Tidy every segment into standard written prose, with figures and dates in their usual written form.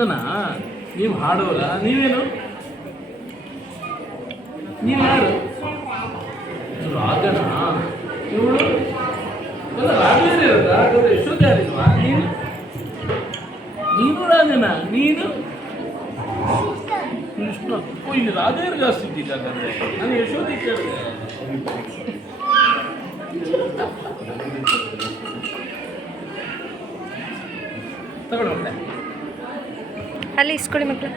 ಕೃಷ್ಣನ ನೀವು ಹಾಡೋರ ನೀವೇನು ನೀವು ಯಾರು ರಾಜನ ಇವಳು ಎಲ್ಲ ರಾಜನೇ ಇರೋದಾ ಯಶೋಧ ಯಾರಿಲ್ವಾ ನೀನು ರಾಜನ ನೀನು ಕೃಷ್ಣ ಓ ಇಲ್ಲಿ ರಾಜರು ಜಾಸ್ತಿ ಇದ್ದಿಲ್ಲ ಹಾಗಾದ್ರೆ ನಾನು ಯಶೋಧಿ ಕೇಳಿದೆ ತಗೊಳ್ಳಿ ಮತ್ತೆ ಅಲ್ಲಿ ಇಸ್ಕೊಳ್ಳಿ ಮಕ್ಕಳು.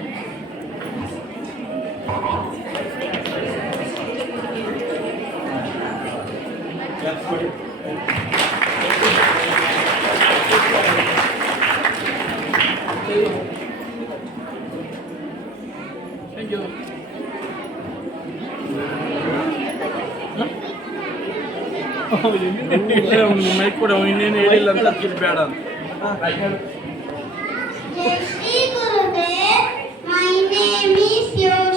ಮೈಕ್ ಕೂಡ ಇನ್ನೇನು ಹೇಳಿಲ್ಲ ಅಂತ ಬೇಡ ಅಂತ. Jai Shri Gurudev, my name is Yoga.